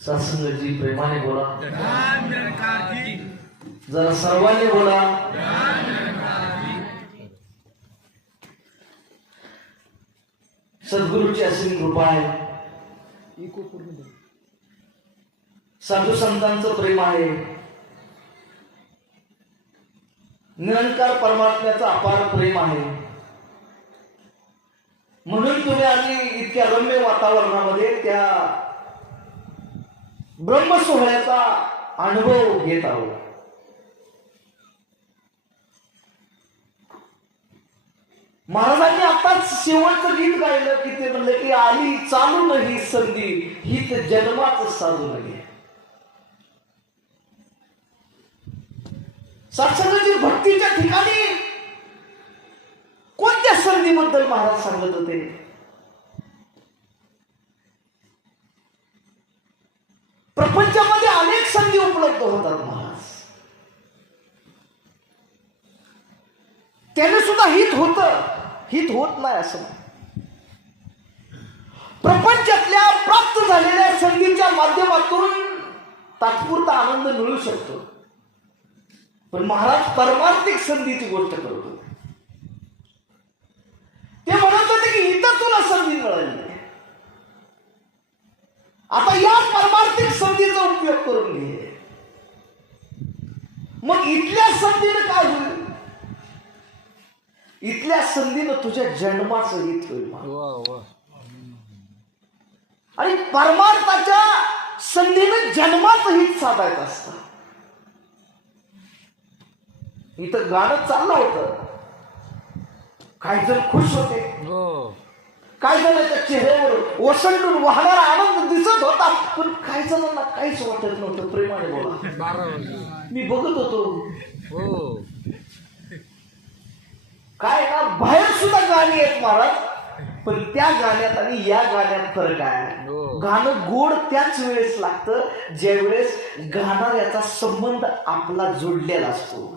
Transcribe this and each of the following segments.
सत्संगाची प्रेमाने बोला, जरा सर्वांनी बोला. सद्गुरूची असीम कृपा आहे, साधू संतांचं प्रेम आहे, निरंकार परमात्म्याचं अपार प्रेम आहे. म्हणून तुम्ही आम्ही इतक्या रम्य वातावरणामध्ये त्या ब्रह्म सोहळ्याचा अनुभव घेत आहोत. महाराजांनी आताच शेवटचं गीत गायलं की ते म्हणलं की आली चालून ही संधी ही तर जन्माच साधू नये. सत्संगाची भक्तीच्या ठिकाणी कोणत्या संधीबद्दल महाराज सांगत होते? प्रपंचामध्ये अनेक संधी उपलब्ध होतात महाराज, त्याने सुद्धा हित होत, हित होत नाही असं नाही. प्रपंचातल्या प्राप्त झालेल्या संधीच्या माध्यमातून तात्पुरता आनंद मिळू शकतो, पण महाराज परमार्थिक संधीची गोष्ट करत होते. ते म्हणत होते की इथं तुला संधी मिळाली, आता या परमार्थिक संधीचा उपयोग करून घे. मग इथल्या संधीनं काय होईल? इथल्या संधीनं तुझ्या जन्माचं हित होईल. आणि परमार्थाच्या संधीनं जन्माचं हित साधायचं असतं. इथं गाणं चाललं होतं, काही जण खुश होते, काही जणांच्या चेहऱ्यावर ओसंडून वाहणारा आनंद दिसत होता, पण काही जणांना काहीच वाटत नव्हतं. प्रेमाने बोला, मी बघत होतो. काय ना, बाहेर सुद्धा गाणी आहेत महाराज, पण त्या गाण्यात आणि या गाण्यात फरक आहे. गाणं गोड त्याच वेळेस लागतं ज्या वेळेस गाणाऱ्याचा संबंध आपला जोडलेला असतो.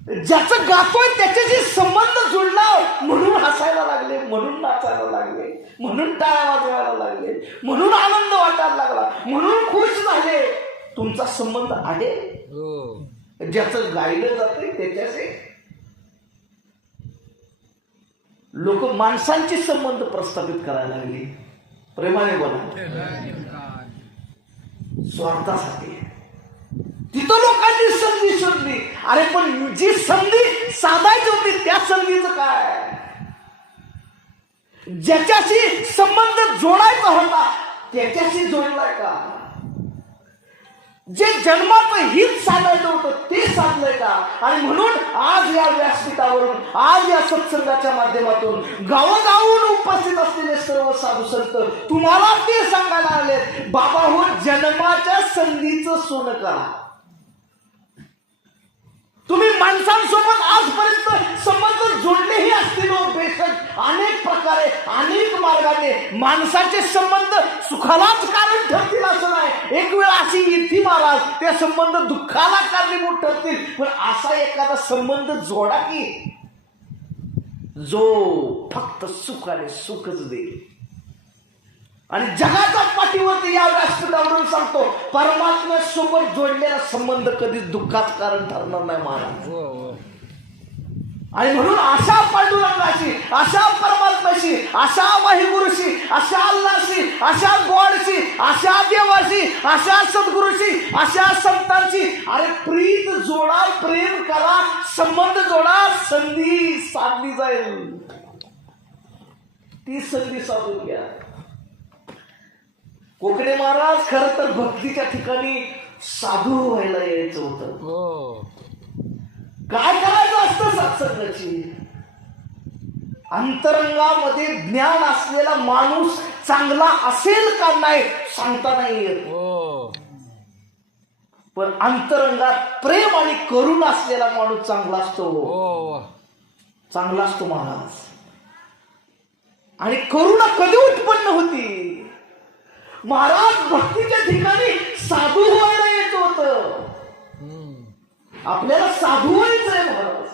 ज्याचं गातोय त्याच्याशी संबंध जोडला म्हणून हसायला लागले, म्हणून नाचायला लागले, म्हणून टाळ्या वाजवायला लागले, म्हणून आनंद वाटायला लागला, म्हणून खुश झाले. तुमचा संबंध आहे ज्याचं गायलं जाते त्याच्याशी. लोक माणसांचे संबंध प्रस्थापित करायला लागले. प्रेमाने बोला, स्वार्थासाठी. तिथं लोकांनी संधी शोधली. अरे पण जी संधी साधायची होती त्या संधीचं काय? ज्याच्याशी संबंध जोडायचा होता त्याच्याशी जोडलाय का? जे जन्माचं हित साधायचं होतं ते साधलंय का? आणि म्हणून आज या व्यासपीठावरून, आज या सत्संगाच्या माध्यमातून गावोगावून उपस्थित असलेले सर्व साधू संत तुम्हाला ते सांगायला आले, बाबा हो, जन्माच्या संधीचं सोनं करा. तुम्ही माणसांसोबत आजपर्यंत संबंध जोडलेही असतील बेशक, अनेक प्रकारे अनेक मार्गाने माणसाचे संबंध सुखालाच कारण ठरतील असं नाही. एक वेळ अशी येते महाराज, ते संबंध दुःखाला कारणीभूत ठरतील. पण असा एखादा संबंध जोडा की जो फक्त सुखाने सुखच देईल. आणि जगाच्या पाठीवरती या व्यासपीठावरून सांगतो, परमात्म्यासोबत जोडलेला संबंध कधीच दुःखाचं कारण ठरणार नाही महाराज. आणि म्हणून अशा पांडुरंगाशी, अशा परमात्म्याशी, अशा वाहिगुरुशी, अशा अल्लाशी, अशा गॉडशी, अशा देवाशी, अशा सद्गुरूशी, अशा संतांची अरे प्रीत जोडा, प्रेम करा, संबंध जोडा, संधी साधली जाईल. ती संधी साधून घ्या. कोकणे महाराज खरं तर भक्तीच्या ठिकाणी साधू व्हायला यायचं होतं. काय करायचं असतं सत्संगाची? अंतरंगामध्ये ज्ञान असलेला माणूस चांगला असेल का नाही सांगता नाही येत, पण अंतरंगात प्रेम आणि करुणा असलेला माणूस चांगला असतो, चांगला असतो महाराज. आणि करुणा कधी उत्पन्न होती महाराज? भक्तीच्या ठिकाणी साधू व्हायला येत होत. आपल्याला साधू व्हायचंय महाराज.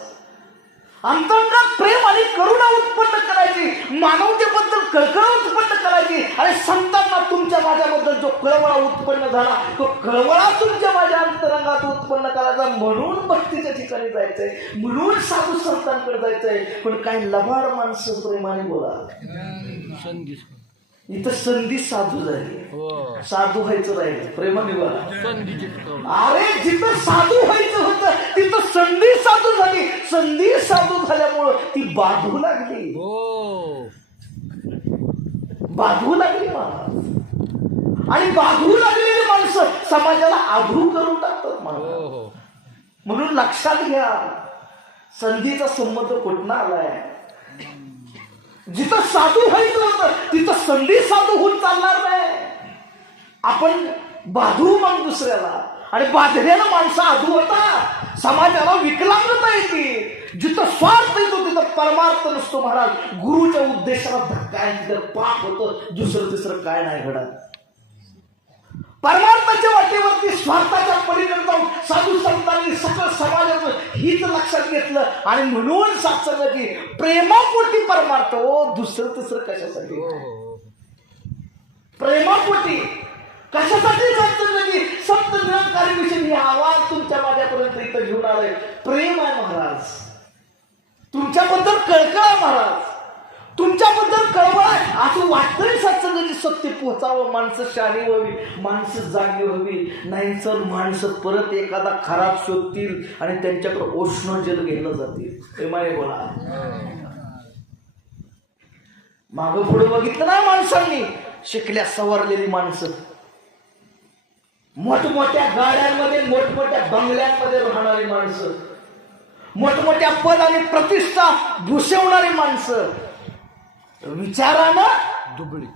अंतरंगात प्रेम आणि करुणा उत्पन्न करायची, मानवतेबद्दल कळकळ उत्पन्न करायची. आणि संतांना तुमच्या माणसाचा जो कळवळा उत्पन्न झाला, तो कळवळा तुमच्या माझ्या अंतरंगात उत्पन्न करायचा. म्हणून भक्तीच्या ठिकाणी जायचंय, म्हणून साधू संतांकडे जायचंय. पण काही लबाड माणसं प्रेमाने बोला, इथं संधी साधू झाली, साधू व्हायचं राहिलं. प्रेमाने बोला, अरे जिथं साधू व्हायचं होतं तिथं संधी साधू झाली. संधी साधू झाल्यामुळं ती बाधू लागली, बाधू लागली महाराज. आणि बाधू लागलेली माणसं समाजाला आधू करून टाकतात महाराज. म्हणून लक्षात घ्या, संधीचा संबंध कुठं आलाय. जिथं साधू व्हायचं होतं तिथं संधी साधू होऊन चालणार नाही. आपण बाधू मग दुसऱ्याला, आणि बाधल्यानं माणसं आधू होता, समाजाला विकलांगता येते. जिथं स्वार्थ येतो तिथं परमार्थ नसतो महाराज. गुरुच्या उद्देशाला धक्का आहे, तिथं पाप होतं, दुसरं तिसरं काय नाही घडत. परमार्थाच्या वाटेवरती स्वार्थाच्या पलीकडे जाऊन साधू संतांनी सगळं समाजाचं हित लक्षात घेतलं. आणि म्हणून सत्संगाची प्रेमापोटी परमार्थ, दुसरं तिसरं कशासाठी, प्रेमापोटी कशासाठी सत्संगाची सप्त निरंकारी विषय ही आवाज तुमच्या माझ्यापर्यंत इथं घेऊन आलंय. प्रेम आहे महाराज, तुमच्याबद्दल कळकळ आहे महाराज, तुमच्याबद्दल कळवळ आहे. असं वाटतंय सत्संगाची सत्य पोहोचावं, माणसं शहाणी व्हावी, माणसं जागी व्हावी. नाही तर माणसं परत एखादा खराब शोधतील आणि त्यांच्याकडे उष्ण जल घेणं जातील. प्रेमाने बोला, मागं पुढे बघितलं ना माणसांनी, शिकल्या सवरलेली माणसं मोठमोठ्या गाड्यांमध्ये मोठमोठ्या बंगल्यांमध्ये राहणारी माणसं, मोठमोठ्या पद आणि प्रतिष्ठा भूषवणारी माणसं, विचारानं दुबळी,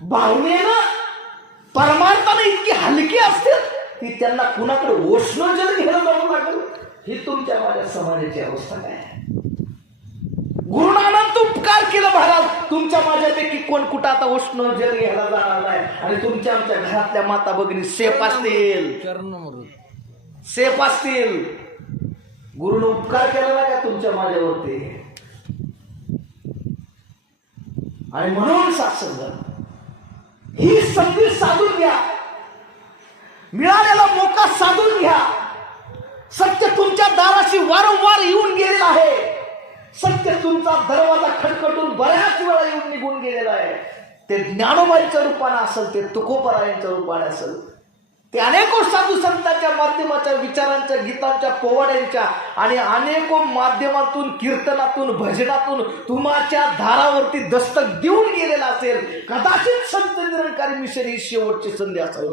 भावनेनं, परमार्थानं इतकी हलकी असते की त्यांना कुणाकडे उष्ण जल घ्यायला जावं लागेल. ही तुमच्या माझ्या समाजाची अवस्था काय आहे. गुरुनानक उपकार केलं महाराज, तुमच्या माझ्यापैकी कोण कुठं आता उष्ण जल घ्यायला जाणार नाही. आणि तुमच्या आमच्या घरातल्या माता भगिनी सेफ असतील, सेफ असतील. गुरुनं उपकार केला ना का तुमच्या माझ्यावरती. आणि म्हणून सत्संग ही संधी साधून घ्या, मिळालेला मोका साधून घ्या. सत्य तुमच्या दाराशी वारंवार येऊन गेलेला आहे. सत्य तुमचा दरवाजा खटखटून बऱ्याच वेळा येऊन निघून गेलेला आहे. ते ज्ञानोबाईच्या रूपाने असेल, ते तुकोबरायांच्या रूपाने असेल, ते अनेको साधू संतांच्या माध्यमाच्या विचारांच्या, गीतांच्या, पोवाड्यांच्या आणि अनेको माध्यमातून, कीर्तनातून, भजनातून तुमच्या दारावरती दस्तक देऊन गेलेला असेल. कदाचित संत निरंकारी मिशन ही शेवटची संधी असावी.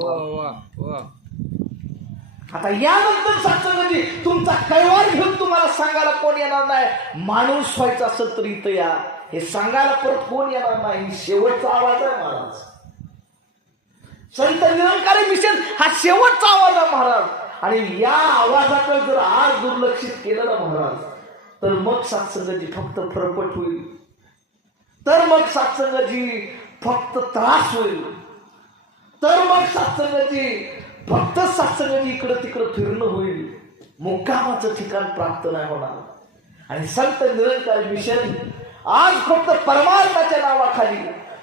आता यानंतर सत्संगाची तुमचा कैवार घेऊन तुम्हाला सांगायला कोण येणार नाही. माणूस व्हायचा असेल तर इथं या, हे सांगायला परत कोण येणार नाही. शेवटचा आवाज आहे महाराज. संत निरंकारी मिशन हा शेवटचा आवाज आहे महाराज. आणि या आवाजाकडे जर आज दुर्लक्षित केलं ना महाराज, तर मग सत्संगाची फक्त फरफट होईल, तर मग सत्संगाची फक्त त्रास होईल, तर मग सत्संगाची फक्त सत्संगाची इकडं तिकडं फिरणं होईल. मुक्कामाचं ठिकाण प्राप्त नाही होणार. आणि संत निरंकारी मिशन आज फक्त परमार्थाच्या नावाखाली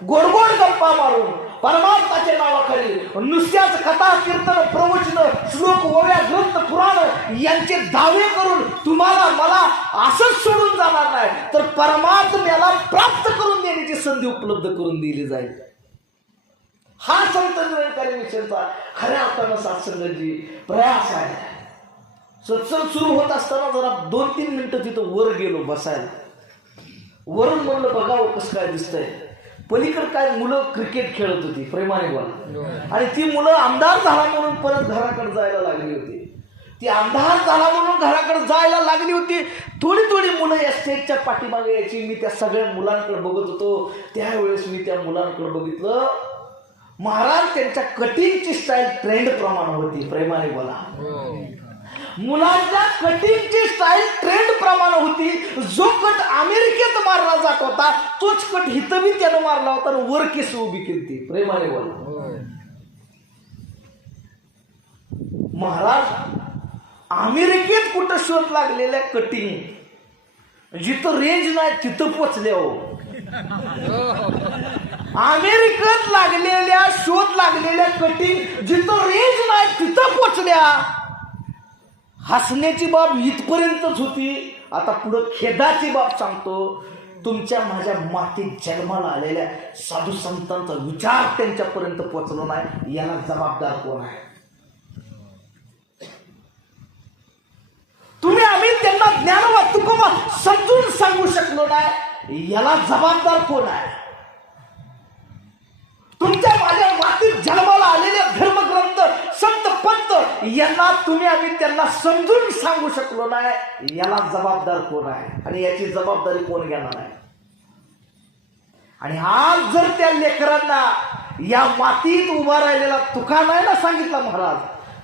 गोडगोड गप्पा मारून, परमार्थाच्या नावाखाली नुसत्याच कथा, कीर्तन, प्रवचन, श्लोक, ओव्या, ग्रंथ, पुराण यांचे दावे करून तुम्हाला मला असंच सोडून जाणार नाही, तर परमात्म्याला प्राप्त करून देण्याची संधी उपलब्ध करून दिली जाईल. हा संत निरंकारी मिशनचा खऱ्या अर्थानं सत्संगाची प्रयास आहे. सत्संग सुरू होत असताना जरा 2-3 मिनिटं तिथं वर गेलो बसायला. वरून म्हणलं बघावं कसं काय दिसतंय. पलीकडे काय मुलं क्रिकेट खेळत होती, प्रेमाने बोला. आणि ती मुलं अंधार झाला म्हणून परत घराकडे जायला लागली होती. ती अंधार झाला म्हणून घराकडे जायला लागली होती. थोडी थोडी मुलं या स्टेजच्या पाठीमागे यायची. मी त्या सगळ्या मुलांकडे बघत होतो. त्यावेळेस मी त्या मुलांकडे बघितलं, महाराज त्यांच्या कटिंगची स्टाईल ट्रेंड प्रमाणे होती. प्रेमाने बोला, मुलांच्या कटिंगची स्टाईल ट्रेंड प्रमाणे होती. जो कट अमेरिकेत मारला जात होता तोच कट हितबी त्यानं मारला होता आणि वर केस उभी केली. प्रेमाने बोला, महाराज अमेरिकेत कुठं शोध लागलेल्या कटिंग, जिथं रेंज नाही तिथं पोचले हो. अमेरिकेत लागलेल्या शोध लागलेल्या कठीण जिथं रेंज नाही तिथं पोचल्या. हसण्याची बाब इथपर्यंतच होती. आता पुढं खेदाची बाब सांगतो. तुमच्या माझ्या मातीत जन्माला आलेल्या साधू संतांचा विचार त्यांच्यापर्यंत पोचलो नाही. याला जबाबदार कोण आहे? तुम्ही आम्ही त्यांना ज्ञान वा तुकोबा समजून सांगू शकलो नाही. याला जबाबदार कोण आहे? तुमच्या माझ्या मातीत जन्माला आलेले धर्मग्रंथ संत पंत यांना तुम्ही आम्ही त्यांना समजून सांगू शकलो नाही. याला जबाबदार कोण आहे? आणि याची जबाबदारी कोण घेणार आहे? आणि आज जर त्या लेकरांना या मातीत उभा राहिलेला तुका नाही ना सांगितला महाराज,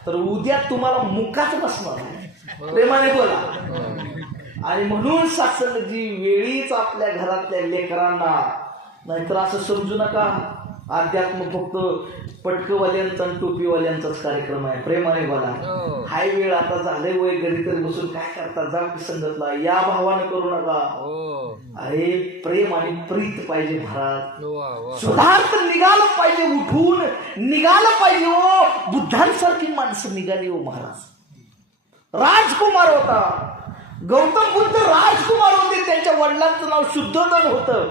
तर उद्या तुम्हाला मुकाच बसणार नाही. प्रेमाने बोला. आणि म्हणून शासनजी वेळीच आपल्या घरातल्या लेकरांना, नाहीतर असं समजू नका अध्यात्म फक्त पटकवाल्यांचा आणि टोपीवाल्यांचाच कार्यक्रम आहे. प्रेमाने बोला. हाय वेळ आता झाले वय घरी तरी बसून काय करता, जा संगतला या भावाने करू नका. अरे प्रेम आणि प्रीत पाहिजे महाराज. सुधार्थ निघालं पाहिजे, उठून निघालं पाहिजे. ओ बुद्धांसारखी माणसं निघाली हो महाराज. राजकुमार होता गौतम बुद्ध, राजकुमार होते. त्यांच्या वडिलांचं नाव शुद्धोधन होतं.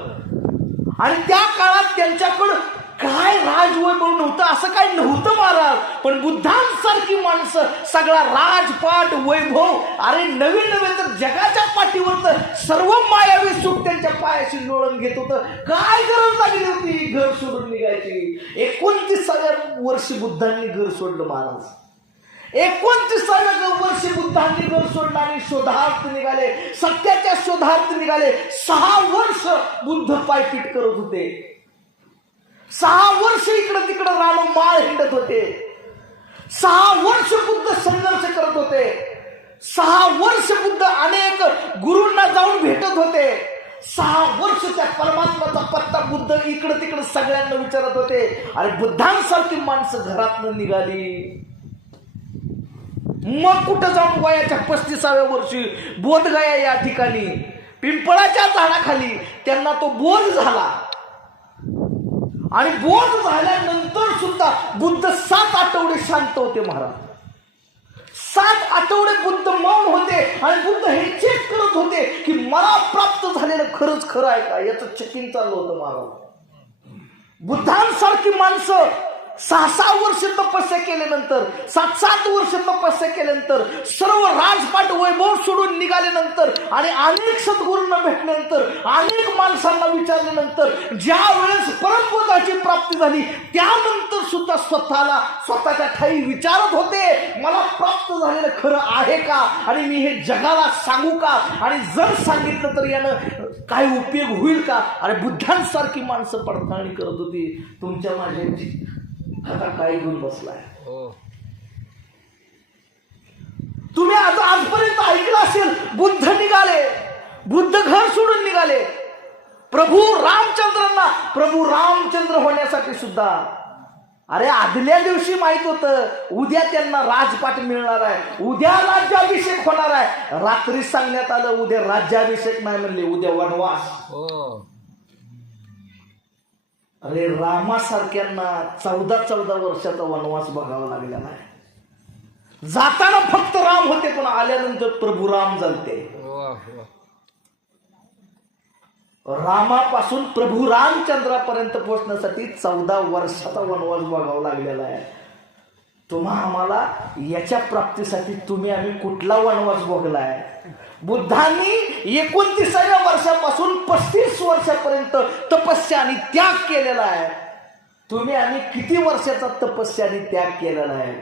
आणि त्या काळात त्यांच्याकडं काय राजवैभव नव्हतं, असं काय नव्हतं महाराज. पण बुद्धांसारखी माणसं सगळा राजपाट वैभव, अरे नवीन नवीन तर जगाच्या पाठीवर सर्व मायावी सुख त्यांच्या पायाशी लोळून घेत होतं. काय गरज लागली होती घर सोडून निघायची? 29व्या वर्षी बुद्धांनी घर सोडलं महाराज. 29व्या वर्षी बुद्धांनी घर सोडलं आणि शोधार्थ निघाले, सत्याच्या शोधार्थ निघाले. 6 वर्ष बुद्ध पायपीट करत होते. 6 वर्ष इकडं तिकडं रानमाळ हिंडत होते. 6 वर्ष बुद्ध संघर्ष करत होते. 6 वर्ष बुद्ध अनेक गुरूंना जाऊन भेटत होते. 6 वर्ष त्या परमात्माचा पत्ता बुद्ध इकडं तिकडं सगळ्यांना विचारत होते. अरे बुद्धांसारखी माणसं घरातनं निघाली. मग कुठं जाऊन वयाच्या 35व्या वर्षी बोधगया या ठिकाणी पिंपळाच्या झाडाखाली त्यांना तो बोध झाला. आणि बोध झाल्यानंतर सुद्धा बुद्ध 7 आठवडे शांत होते महाराज. 7 आठवडे बुद्ध मौन होते. आणि बुद्ध हे चेक करत होते की मला प्राप्त झालेलं खरंच खरं आहे का, याचं चेकिंग चाललं होतं महाराज. बुद्धांसारखी माणसं 6 वर्ष तपस्या केल्यानंतर, 7 वर्ष तपस्या केल्यानंतर, सर्व राजपाट वैभव सोडून निघाल्यानंतर आणि अनेक सद्गुरूंना भेटल्यानंतर, अनेक माणसांना विचारल्यानंतर, ज्या वेळेस परमपदाची प्राप्ती झाली त्यानंतर सुद्धा स्वतःच्या ठाई विचारत होते, मला प्राप्त झालेलं खरं आहे का, आणि मी हे जगाला सांगू का, आणि जर सांगितलं तर यानं काय उपयोग होईल का. अरे बुद्धांसारखी माणसं पडताळणी करत होती. तुमच्या माझ्याची आता काय घेऊन बसलाय? तुम्ही आता आजपर्यंत ऐकलं असेल, बुद्ध निघाले, बुद्ध घर सोडून निघाले. प्रभू रामचंद्र होण्यासाठी सुद्धा, अरे आदल्या दिवशी माहित होतं उद्या त्यांना राजपाट मिळणार आहे, उद्या राज्याभिषेक होणार आहे. रात्री सांगण्यात आलं उद्या राज्याभिषेक नाही म्हणले, उद्या वनवास. अरे रामासारख्यांना 14 वर्षाचा वनवास बघावा लागलेला आहे. जाताना फक्त राम होते, पण आल्यानंतर प्रभू राम झालते. रामापासून प्रभू रामचंद्रापर्यंत पोहोचण्यासाठी 14 वर्षाचा वनवास बघावा लागलेला आहे. तुम्हा आम्हाला याच्या प्राप्तीसाठी तुम्ही आम्ही कुठला वनवास भोगलाय? बुद्धांनी 29व्या वर्षापासून 35 वर्षापर्यंत तपस्या आणि त्याग केलेला आहे. तुम्ही आम्ही किती वर्षाचा तपस्या आणि त्याग केलेला आहे?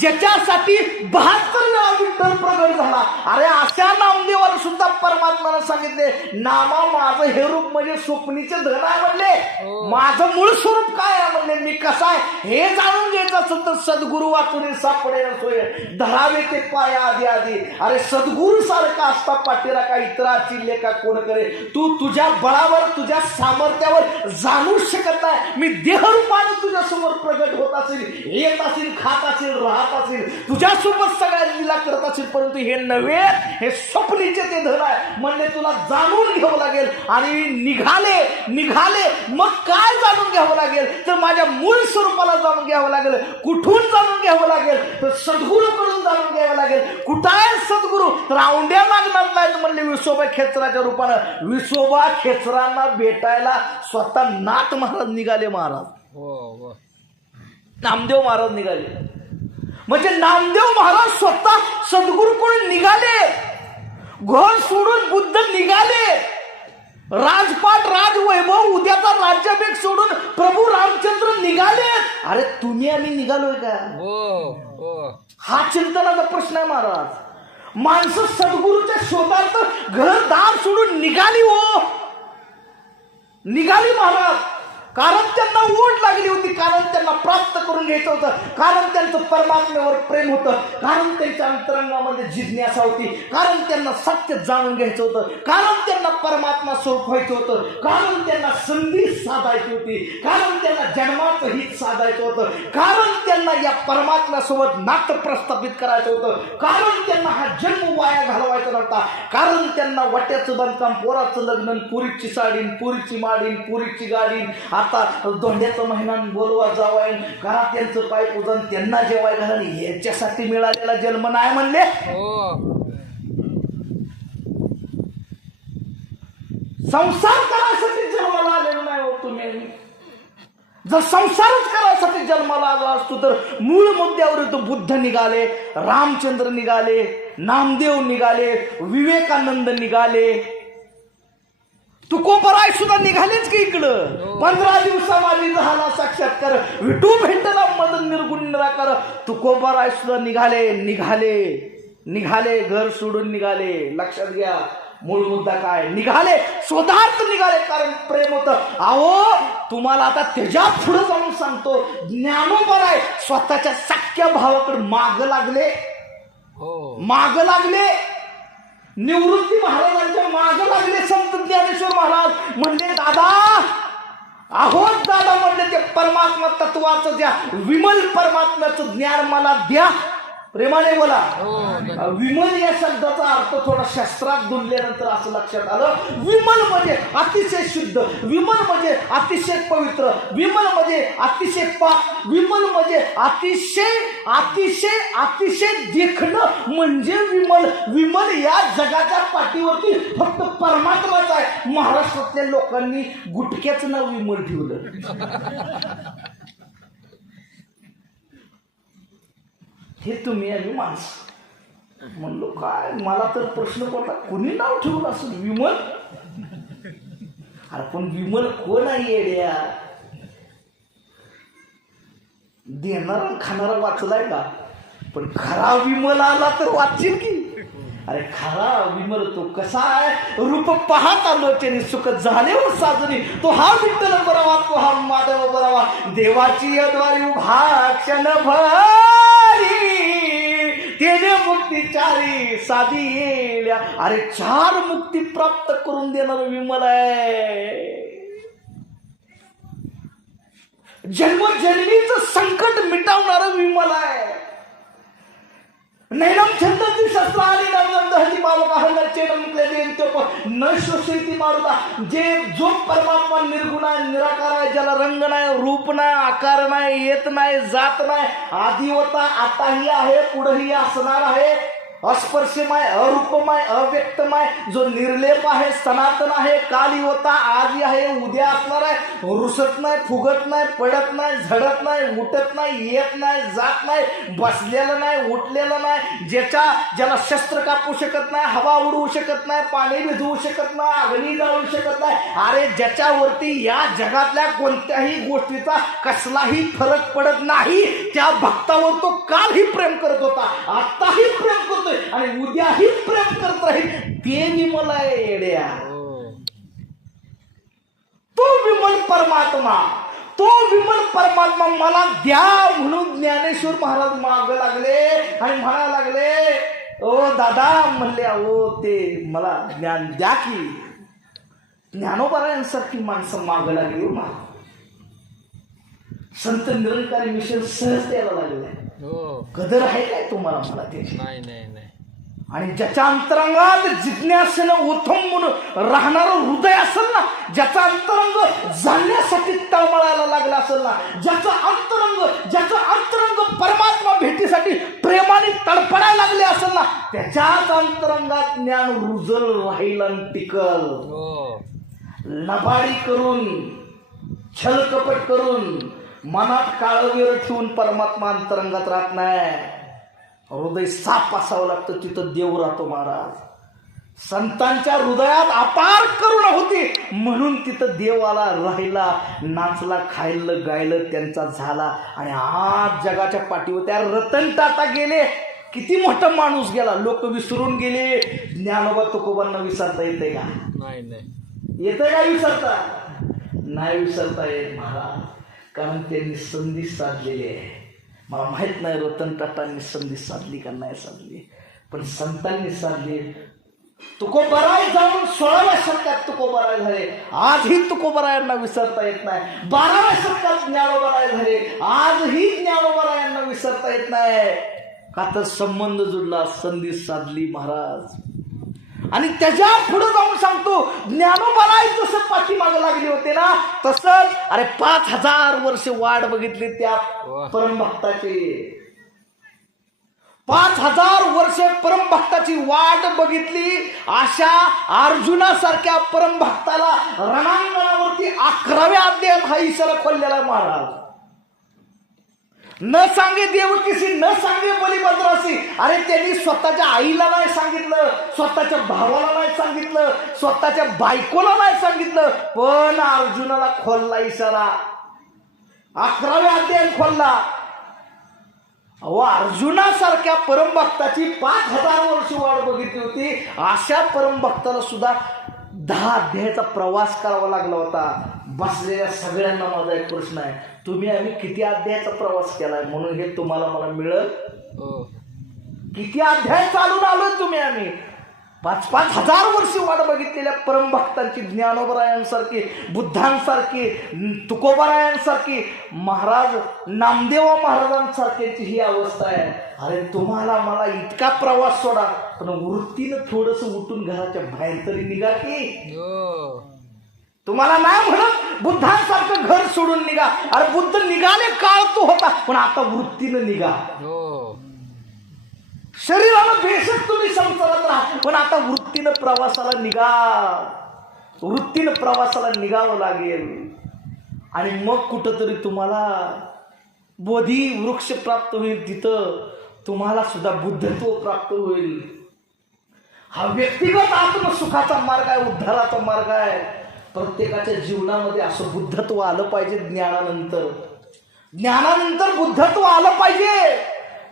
ज्याच्यासाठी 72 वेळा विठ्ठल प्रगट झाला. अरे अशा नामदेवाला सुद्धा परमात्म्याने सांगितले, नामा माझं हे रूप म्हणजे स्वप्नीचे धन आहे म्हणले, माझं मूळ स्वरूप काय आहे म्हणले, म्हणले मी कसा आहे हे जाणून घ्यायचं असेल तर सद्गुरू वाचून सापडे सोय धरावे ते पाया आधी आधी. अरे सद्गुरू सारखा असता पाठीरा का इतरा चिल्ले का कोण करे. तू तुझ्या बळावर तुझ्या सामर्थ्यावर जाणूच शकत नाही. मी देहरूपाने तुझ्या समोर प्रगट होत असेल, येत असेल, खात असेल, राहत असेल, तुझ्यासोबत सगळ्या लीला करत असेल, परंतु हे नव्हे हे स्वप्नीचे ते धन आहे म्हणले तुला जाणून घ्यावं लागेल. आणि निघाले मग काय जाणून घ्यावं लागेल तर माझ्या मूळ स्वरूपाला जाणून घ्यावं लागेल. कुठून जाणून घ्यावं लागेल तर सद्गुरूकडून जाणून घ्यावं लागेल. कुठं आहे सद्गुरू तर औंड्या मागणार नाहीत म्हणले विसोबा खेचराच्या रूपानं. विसोबा खेचरांना भेटायला स्वतः नाथ महाराज निघाले. महाराज नामदेव महाराज निघाले म्हणजे नामदेव महाराज स्वतः सद्गुरूकडून निघाले. घर सोडून बुद्ध निघाले. राजपाट राजवैभव उद्याचा राज्याभिषेक सोडून प्रभू रामचंद्र निघाले. अरे तुम्ही आम्ही निघालोय का? हा चिंतनाचा प्रश्न आहे महाराज. माणसं सद्गुरूच्या शोधार्थ घरदार सोडून निघाली निघाली महाराज. कारण त्यांना ओढ लागली होती, कारण त्यांना प्राप्त करून घ्यायचं होतं, कारण त्यांचं परमात्म्यावर प्रेम होतं, कारण त्यांच्या अंतरंगामध्ये जिज्ञासा होती, कारण त्यांना सत्य जाणून घ्यायचं होतं, कारण त्यांना परमात्मा स्वरूप व्हायचं होतं, कारण त्यांना संधी साधायची होती, कारण त्यांना जन्माचं हित साधायचं होतं, कारण त्यांना या परमात्म्यासोबत नातं प्रस्थापित करायचं होतं, कारण त्यांना हा जन्म वाया घालवायचा नव्हता, कारण त्यांना वाट्याचं बांधकाम, पोराचं लग्न, पुरीची साडीन, पुरीची माडीन, पुरीची गाडीन, आता दोंड्याचं महिना बोलवा जावाय घरात त्यांचं पाय पूजन त्यांना जेवाय घाला याच्यासाठी मिळालेला जन्म नाही म्हणले. संसार करायसाठी जन्माला आलेलो नाही हो तुम्ही. जर संसारच करायसाठी जन्माला आला असतो तर मूळ मुद्द्यावर तो बुद्ध निघाले, रामचंद्र निघाले, नामदेव निघाले, विवेकानंद निघाले, तुकोबराय सुद्धा निघालेच की इकडं. 15 दिवसामध्ये झाला साक्षात्कार, विठू भेटला मदन निर्गुण निराकार. तुकोबराय सुद्धा निघाले घर सोडून निघाले. लक्षात घ्या मूळ मुद्दा काय. निघाले शोधार्थ निघाले, कारण प्रेम होतं. अहो तुम्हाला आता त्याच्या पुढे जाऊन सांगतो. ज्ञानोबराय स्वतःच्या सख्या भावाकडे माग लागले. निवृत्ती महाराजांच्या माग लागले संत ज्ञानेश्वर महाराज. म्हणले दादा म्हणले ते परमात्मा तत्वाचं द्या, विमल परमात्म्याचं ज्ञान मला द्या. प्रेमाने बोला. विमल या शब्दाचा अर्थ थोडा शास्त्रात दुरल्यानंतर असं लक्षात आलं. विमल म्हणजे अतिशय शुद्ध, विमल म्हणजे अतिशय पवित्र, विमल म्हणजे अतिशय पाक, विमल म्हणजे अतिशय देखणं म्हणजे विमल या जगाच्या पाठीवरती फक्त परमात्माच आहे. महाराष्ट्रातल्या लोकांनी गुटक्याचं नाव विमल ठेवलं. हे तुम्ही आणि माणसं. म्हणलो काय मला तर प्रश्न पडला कोणी नाव ठेवलं असं विमल. अरे पण विमल कोण आहे येड्या? देणारा खाणारा वाचलाय का? पण खरा विमल आला तर वाचशील की. अरे खरा विमल तो कसा आहे? रूप पाहत आलो त्याने सुख झाले हो साजनी. तो हा विठ्ठल बरावा, तो हा माधव बरावा. देवाची अद्वारी उभा क्षण तेने मुक्ती चारी साधी येल्या. अरे 4 मुक्ती प्राप्त करून देणार विमल आहे. जन्मजन्मीचं संकट मिटवणार विमल आहे. नैनम छंदती शस्त्राणी नवनंदहती बालका हल्लचे नमकले न शोषिती मारुता. जो परमात्मा निर्गुण आहे, निराकार आहे, ज्याला रंग नाही, रूप नाही, आकार नाही, येत नाही, जात नाही, आधी होता, आताही आहे, पुढेही असणार आहे, अस्पर्शमय, अरूपमय, अव्यक्तमय, जो निर्लेप आहे, सनातन आहे, काली होता, आजही आहे, उद्या असणार आहे, रुसत नाही, फुगत नाही, पडत नाही, झडत नाही, उठत नाही, येत नाही, जात नाही, बसलेलं नाही, उठलेलं नाही, ज्याला शस्त्र कापू शकत नाही, हवा उडवू शकत नाही, पाणी भिजवू शकत नाही, अग्नी जाळू शकत नाही. अरे ज्याच्यावरती या जगातल्या कोणत्याही गोष्टीचा कसलाही फरक पडत नाही, त्या भक्तावर तो कालही प्रेम करत होता, आताही प्रेम करतो आणि उद्याही प्रेम करत राहील. ते विमल आहे येड्या. तो विमल परमात्मा, तो विमल परमात्मा मला द्या म्हणून ज्ञानेश्वर महाराज माग लागले आणि म्हणायला लागले, ओ दादा म्हणले, अहो ते मला ज्ञान द्या की. ज्ञानोबारायांसारखी माणसं माग लागली हो. संत निरंकारी मिशन सहज द्यायला लागले. कदर आहे काय तुम्हाला मला त्याची? नाही नाही नाही. आणि ज्याच्या अंतरंगात जिज्ञासेनं ओथंबून राहणारं हृदय असेल ना, ज्याचा अंतरंग जाणण्यासाठी तळमळायला लागला असेल ना, ज्याचं अंतरंग परमात्मा भेटीसाठी प्रेमाने तडफडायला लागले असेल ना, त्याच्याच अंतरंगात ज्ञान रुजल राहील आणि टिकल. लबाडी करून, छलकपट करून, मनात काळवेर ठेवून परमात्मा अंतरंगात राहत नाही. हृदय साफ असावं लागतं, तिथं देव राहतो महाराज. संतांच्या हृदयात अपार करुणा होती म्हणून तिथं देव आला, राहिला, नाचला, खायलं गायलं त्यांचा झाला. आणि आज जगाच्या पाठीवर त्या रतन टाटा गेले, किती मोठा माणूस गेला, लोक विसरून गेले. ज्ञानोबा तुकोबांना विसरता येते का? नाही नाही. येते का विसरता? नाही विसरता येत महाराज, कारण त्यांनी संधी साधलेली आहे. मला माहित नाही रतन टाटांनी संधी साधली का नाही साधली, पण संतांनी साधली. तुकोबाराय जाऊन 16व्या शतकात तुकोबाराय झाले, आजही तुकोबारायांना विसरता येत नाही. 12व्या शतकात ज्ञानोबाराय झाले, आजही ज्ञानोबारायांना विसरता येत नाही. का तर संबंध जुडला, संधी साधली महाराज. आणि त्याच्या पुढे जाऊन सांगतो, ज्ञानोबाराय जसं पाठीमागे लागले होते ना, तसंच अरे 5000 वर्ष वाट बघितली त्या परमभक्ताची. 5000 वर्ष परमभक्ताची वाट बघितली. अशा अर्जुनासारख्या परमभक्ताला रणांगणावरती 11व्या अध्यायात हा इशारा खोललेला महाराज. न सांगे देवकीशी, न सांगे बलिभद्राशी. अरे त्यांनी स्वतःच्या आईला नाही सांगितलं, स्वतःच्या भावाला नाही सांगितलं, स्वतःच्या बायकोला नाही सांगितलं, पण अर्जुनाला खोलला इशारा. 11व्या अध्यायात खोलला. अहो, अर्जुनासारख्या परमभक्ताची 5000 वर्ष वाट बघितली होती. अशा परमभक्ताला सुद्धा 10 अध्यायाचा प्रवास करावा लागला होता. बसलेल्या सगळ्यांना माझा एक प्रश्न आहे, तुम्ही आम्ही किती अध्यायाचा प्रवास केलाय? म्हणून हे तुम्हाला मला मिळेल. किती अध्याय चालून आलोय तुम्ही आम्ही? 5-5 हजार वर्ष वाट बघितलेल्या परमभक्तांची, ज्ञानोबरायांसारखी, बुद्धांसारखी, तुकोबारायांसारखी, महाराज नामदेवा महाराजांसारख्यांची ही अवस्था आहे. अरे तुम्हाला मला इतका प्रवास सोडा, पण वृत्तीनं थोडस उठून घराच्या बाहेर तरी निघा की. तुम्हाला नाही म्हणत बुद्धांसारखं घर सोडून निघा. अरे बुद्ध निघाले काळ तो होता, पण आता वृत्तीनं निघा. शरीरानं बेशक तुम्ही संसारात राहा, पण आता वृत्तीनं प्रवासाला निघा. वृत्तीनं प्रवासाला निघावं लागेल. आणि मग कुठंतरी तुम्हाला बोधी वृक्ष प्राप्त होईल, तिथं तुम्हाला सुद्धा बुद्धत्व प्राप्त होईल. हा व्यक्तिगत आत्मसुखाचा मार्ग आहे, उद्धाराचा मार्ग आहे. प्रत्येकाच्या जीवनामध्ये असं बुद्धत्व आलं पाहिजे. ज्ञानानंतर बुद्धत्व आलं पाहिजे.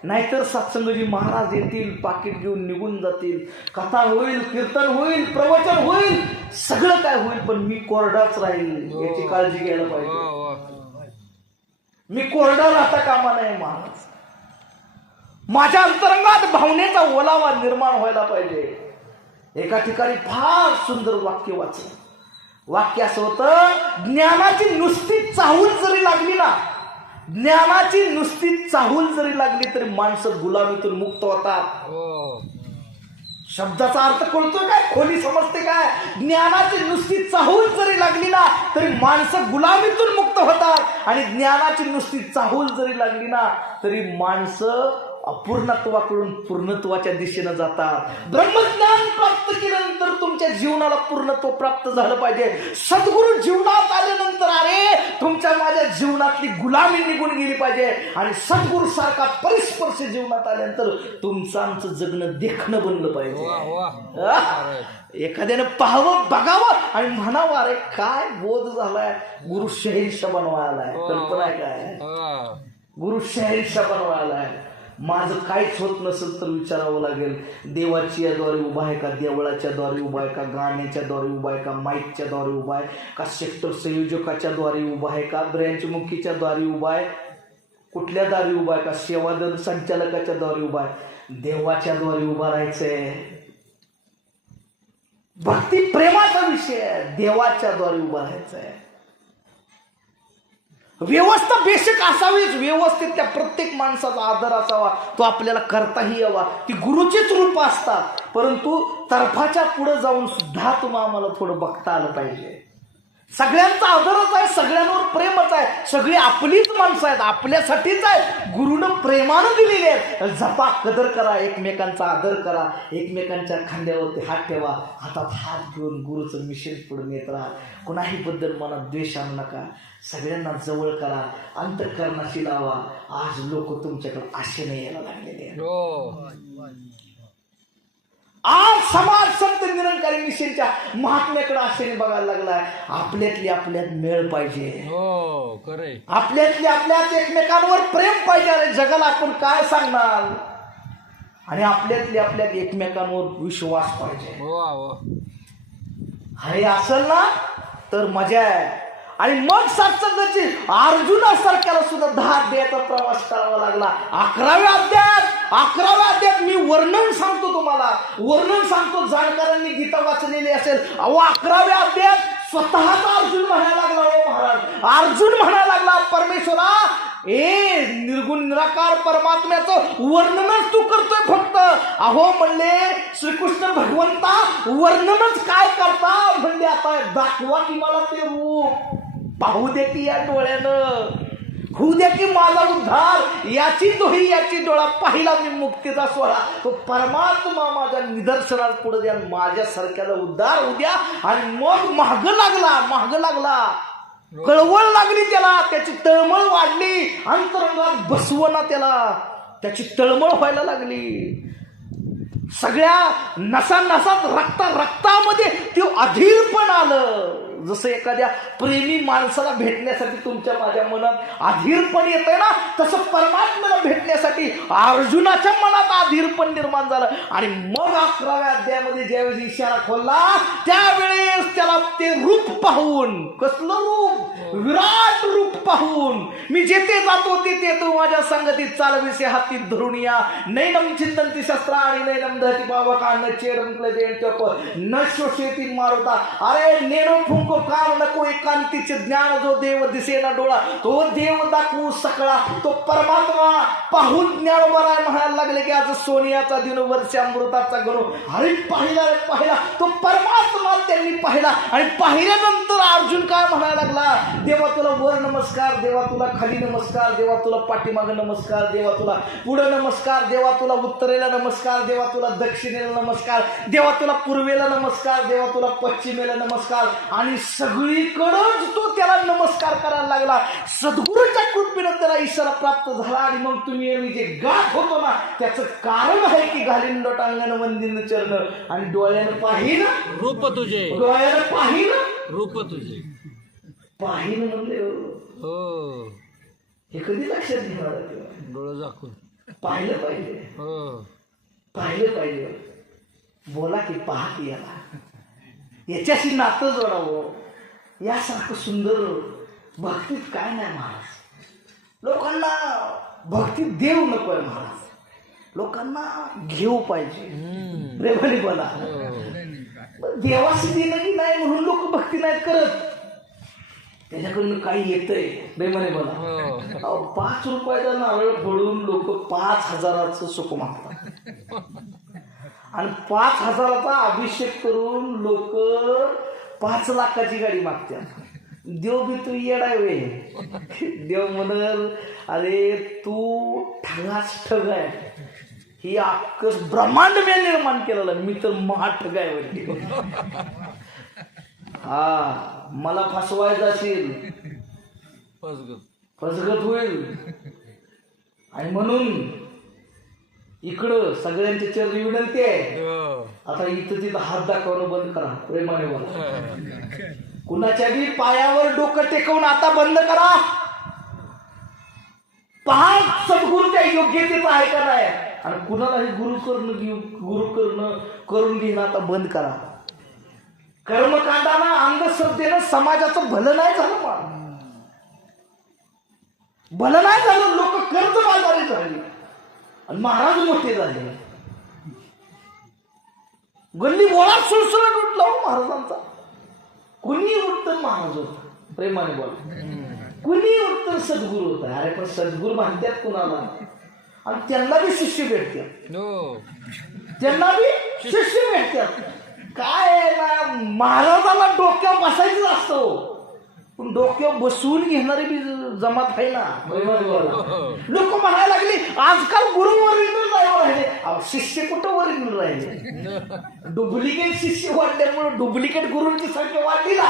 नाहीतर सत्संगजी महाराज येतील, पाकिट घेऊन निघून जातील, कथा होईल, कीर्तन होईल, प्रवचन होईल, सगळं काय होईल, पण मी कोरडाच राहील. याची काळजी घ्यायला पाहिजे. मी कोरडा राहता कामा नाही महाराज. माझ्या अंतरंगात भावनेचा ओलावा निर्माण व्हायला पाहिजे. एका ठिकाणी फार सुंदर वाक्य वाचलं. वाक्य असं होतं, ज्ञानाची नुसती चाहूल जरी लागली ना, ज्ञानाची नुसती चाहूल जरी लागली तरी माणसं गुलामीतून मुक्त होतात. शब्दाचा अर्थ कळतोय काय? खोली समजते काय? ज्ञानाची नुसती चाहूल जरी लागली ना तरी माणसं गुलामीतून मुक्त होतात. आणि ज्ञानाची नुसती चाहूल जरी लागली ना तरी माणसं अपूर्णत्वाकडून पूर्णत्वाच्या दिशेनं जातात. ब्रह्मज्ञान प्राप्त केल्यानंतर तुमच्या जीवनाला पूर्णत्व प्राप्त झालं पाहिजे. सद्गुरू जीवनात आल्यानंतर अरे तुमच्या माझ्या जीवनातली गुलामी निघून गेली पाहिजे. आणि सद्गुरू सारखा परिस्पर्श जीवनात आल्यानंतर तुमचं आमचं जगणं देखणं बनलं पाहिजे. एखाद्यानं पाहावं, बघावं आणि म्हणावं, अरे काय बोध झालाय, गुरु शहेनशाह बनवायलाय. कल्पना काय? गुरु शहेनशाह बनवायलाय. माझं काहीच होत नसेल तर विचारावं लागेल, देवाची याद्वारे उभा आहे का, देवळाच्या द्वारे उभा आहे का, गाण्याच्या द्वारे उभा आहे का, माईकच्या द्वारे उभा आहे का, सेक्टर संयोजकाच्या द्वारे उभा आहे का, ब्रँच मुखीच्या द्वारे उभा आहे, कुठल्या द्वारे उभा आहे का, सेवादल संचालकाच्या द्वारे उभा आहे, देवाच्या द्वारे उभा राहायचंय. भक्ती प्रेमाचा विषय आहे, देवाच्या द्वारे उभा राहायचंय. व्यवस्था बेशक असावीच, व्यवस्थित त्या प्रत्येक माणसाचा आदर असावा, तो आपल्याला करताही यावा. ती गुरुचीच रूप असतात, परंतु तर्फाच्या पुढे जाऊन सुद्धा आम्हाला थोडं बघता आलं पाहिजे. सगळ्यांचा आदरच आहे, सगळ्यांवर प्रेमच आहे, सगळी आपलीच माणसं आहेत, आपल्यासाठीच आहेत, गुरुनं प्रेमानं दिलेले आहेत. जपा, कदर करा, एकमेकांचा आदर करा, एकमेकांच्या खांद्यावरती हात ठेवा, हातात हात घेऊन गुरुचं मिशन पुढे नेत राहा. कुणाही बद्दल मनात द्वेष आणू नका, सगळ्यांना जवळ करा, अंतःकरणाशी लावा. आज लोक तुमच्याकडे आशेने यायला लागलेले आहेत. आज समाज संत निरंकारी मिशनच्या महात्म्याकडे आशेने बघायला लागलाय. आपल्यातली आपल्यात मेळ पाहिजे, आपल्यातली आपल्यात एकमेकांवर प्रेम पाहिजे. अरे जगाला आपण काय सांगणार, आणि आपल्यातली आपल्यात एकमेकांवर विश्वास पाहिजे. हे असेल ना तर मजा आहे. आणि मग सत्संगाची अर्जुनासारख्याला सुद्धा 10 अध्यायाचा प्रवास करावा लागला. 11व्या अध्यायात मी वर्णन सांगतो तुम्हाला, वर्णन सांगतो. जाणकारांनी गीता वाचलेली असेल. अहो 11व्या अध्यायात स्वतःचा अर्जुन म्हणायला लागला. हो महाराज, अर्जुन म्हणायला लागला, परमेश्वरा निर्गुण निराकार परमात्म्याचं वर्णनच तू करतोय फक्त. अहो म्हणले श्रीकृष्ण भगवंता, वर्णनच काय करता म्हणले, आता दाखवा की मला ते रूप, पाहू दे की या डोळ्यानं, होऊ द्या की माझा उद्धार, याची डोळी याची डोळा पाहिला मी मुक्तीचा सोहळा. तो परमात्मा माझ्या निदर्शनात पुढे द्या, माझ्यासारख्याला उद्धार होऊ द्या. आणि मग महाग लागला, कळवळ लागली त्याला, त्याची तळमळ वाढली, अंतरंगात बसवना त्याला, त्याची तळमळ व्हायला लागली. सगळ्या नसात रक्तामध्ये ते अधीरपण आलं. जसं एखाद्या प्रेमी माणसाला भेटण्यासाठी तुमच्या माझ्या मनात अधीरपण येतंय ना, तसं परमात्म्याला भेटण्यासाठी अर्जुनाच्या मनात अधीरपण निर्माण झालं. आणि मग 11व्या अध्यायामध्ये ज्यावेळी इशारा खोलला, त्यावेळेस त्याला ते रूप पाहून, कसलं रूप, विराट रूप पाहून, मी जेथे जातो तेथे तू माझ्या संगतीत चालविसे हाती धरून या, नैनम चिंतंती शस्त्र आणि नैनम धरती बाबा न चेडंकले न शोषेतील मारुता. अरे नेणो फुंको काम नको एकांतीचे ज्ञान, जो देव दिसेना डोळा तो देव दाखवू सकळा. तो परमात्मा पाहून ज्ञानोबराय म्हणायला लागले की आज सोनियाचा दिन वर्ष अमृताचा गणू. अरे पाहिला तो परमात्मा त्यांनी पाहिला. आणि पाहिल्यानंतर अर्जुन काय म्हणायला लागला, देवा तुला वर नमस्कार, देवा तुला खाली नमस्कार, देवा तुला पाठीमागे नमस्कार, देवा तुला पुढे नमस्कार, देवा तुला उत्तरेला नमस्कार, देवा तुला दक्षिणेला नमस्कार, देवा तुला पूर्वेला नमस्कार, देवा तुला पश्चिमेला नमस्कार. आणि सगळीकडंच तो त्याला नमस्कार करायला लागला. सद्गुरूच्या कृपेनं त्याला इशारा प्राप्त झाला. आणि मग तुम्ही जे गाठ होतो ना, त्याचं कारण आहे की घालीन लोटांगण वंदिन चरण, आणि डोळ्यानं पाहिलं रूप तुझे, डोळ्यानं पाहिलं रूप तुझे, पाहिलं म्हणले हो, हे कधी लक्षात घेणार, डोळं दाखवून पाहिलं पाहिजे, हो, पाहिलं पाहिजे. बोला की पहा की याला, याच्याशी नातं जोडावं. यासारखं सुंदर भक्तीत काय नाही महाराज. लोकांना भक्तीत देव नकोय महाराज, लोकांना घेऊ पाहिजे. प्रेमाने बोला, देवाशी देणं की नाही म्हणून लोक भक्ती नाहीत करत, त्याच्याकडून काही येतंय. प्रेमाने बोला, 5 रुपयाचा नारळ फोडून लोक 5,000चं सुख मागतात, आणि 5,000चा अभिषेक करून लोक 5 लाखाची गाडी मागतात. देव बी तू येडाय वे, देव म्हणल अरे तू ठगाच ठग आहे, ही अख्खं ब्रह्मांड मी निर्माण केलेलं, मी तर महाठग आहे. हा, मला फसवायचं असेल फसगत होईल. आणि म्हणून इकडं सगळ्यांच्या चरणी विनंती आहे, आता इथं तिथं हात दाखवणं बंद करा. प्रेमाने बोला, कुणाच्या बी पायावर डोकं टेकवून आता बंद करा. पहा सद्गुरूच्या योग्यतेचं आहे का नाही. आणि कुणालाही गुरु करून घेणं आता बंद करा. कर्मकांडानं अंधश्रद्धेनं समाजाचं भलं नाही झालं. भलं नाही झालं. लोक कर्जबाजारी झाली आणि महाराज मोठे झाले. गल्ली बोळा सुळसुळट उठला हो महाराजांचा. कुणी उठतं महाराज होत प्रेमाने बोला. कुणी उठतं सद्गुरू होता. अरे पण सद्गुरू म्हणतात कुणाला आणि त्यांना बी शिष्य भेटतात. त्यांना बी शिष्य भेटतात. काय ना महाराजाला डोक्यावर बसायचं असतं पण डोक्यावर बसवून घेणारी बी जमात आहे ना. लोक म्हणायला लागली आजकाल गुरु ओरिजिनल राहिले. शिष्य कुठं ओरिजिनल राहिले. डुप्लिकेट शिष्य वाढल्यामुळे डुप्लिकेट गुरूंची संख्या वाढली ना.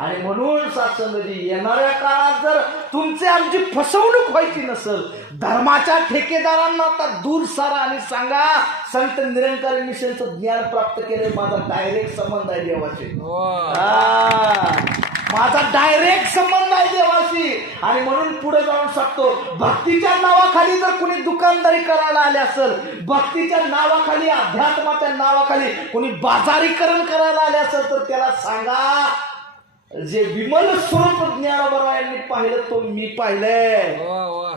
आणि म्हणून सत्संगजी येणाऱ्या काळात जर तुमचे आमची फसवणूक व्हायची नसेल धर्माच्या ठेकेदारांना आता दूर सारा आणि सांगा संत निरंकारी मिशनचं ज्ञान प्राप्त केले. माझा डायरेक्ट संबंध आहे देवाशी. माझा डायरेक्ट संबंध आहे देवाशी. आणि म्हणून पुढे जाऊन सांगतो भक्तीच्या नावाखाली जर कुणी दुकानदारी करायला आले असेल, भक्तीच्या नावाखाली अध्यात्माच्या नावाखाली कुणी बाजारीकरण करायला आले असेल तर त्याला सांगा जे विमल स्वरूप ज्ञानोबरायांनी पाहिलं तो मी पाहिलंय.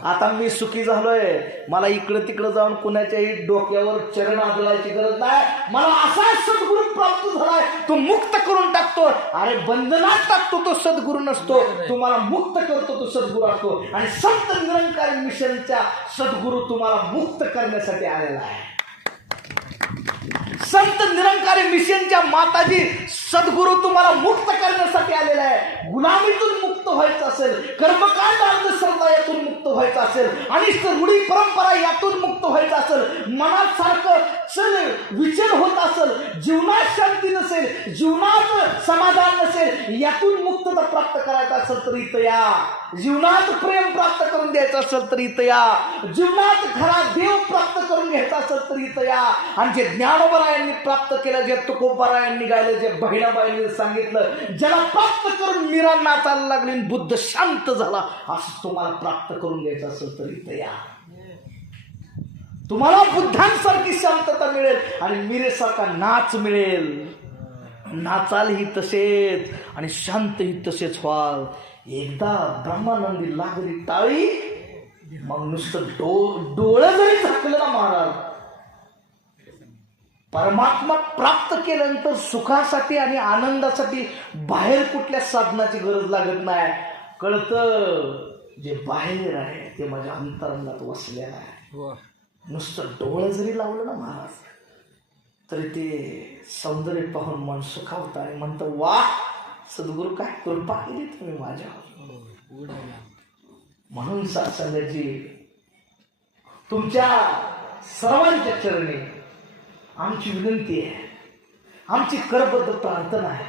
आता मी सुखी झालोय. मला इकडं तिकडं जाऊन कुणाच्याही डोक्यावर चरण आदळायची गरज नाही. मला असा सद्गुरू प्राप्त झालाय तो मुक्त करून टाकतो. अरे बंधनात टाकतो तो सद्गुरू नसतो. तुम्हाला मुक्त करतो तो सद्गुरू असतो. आणि संत निरंकारी मिशनच्या सद्गुरू तुम्हाला मुक्त करण्यासाठी आलेला आहे. संत निरंकारी मिशनच्या माताजी सद्गुरू तुम्हाला मुक्त करण्यासाठी आलेला आहे. गुलामीतून मुक्त व्हायचं असेल, कर्मकांड अंधश्रद्धा यातून मुक्त व्हायचं असेल, अनिष्ट रूढी परंपरा यातून मुक्त व्हायचं असेल, मनात सारखं विचल होत असेल, जीवनात शांती नसेल, जीवनात समाधान नसेल, यातून मुक्तता प्राप्त करायचं असेल तर इथं या. जीवनात प्रेम प्राप्त करून द्यायचं असेल तर इथं या. जीवनात खरा देव प्राप्त करून घ्यायचा असेल तर इथं या. आणि जे ज्ञानोबरायांनी प्राप्त केलं, जे तुकोबारायांनी गायलं, जे बहिणाबाईंनी सांगितलं, ज्याला प्राप्त करून मीरा नाचायला लागली, बुद्ध शांत झाला, असं तुम्हाला प्राप्त करून घ्यायचं असेल तर इथं या. तुम्हाला बुद्धांसारखी शांतता मिळेल आणि मीरेसारखा नाच मिळेल. नाचाल ही तसेच आणि शांत ही तसेच व्हाल. एकदा ब्रह्मानंदी लागली टाळी मग नुसतं डोळं जरी झाकलं ना महाराज, परमात्मा प्राप्त केल्यानंतर सुखासाठी आणि आनंदासाठी बाहेर कुठल्या साधनाची गरज लागत नाही. कळतं जे बाहेर आहे ते माझ्या अंतरंगात वसलेलं आहे. नुसतं डोळं जरी लावलं ना महाराज तरी ते सौंदर्य पाहून मन सुखावतं आणि म्हणतं वा सद्गुरू काय कृपा केली तुम्ही माझ्यावर. म्हणून सत्संगाची तुमच्या सर्वांच्या चरणी आमची विनंती आहे, आमची करबद्ध प्रार्थना आहे.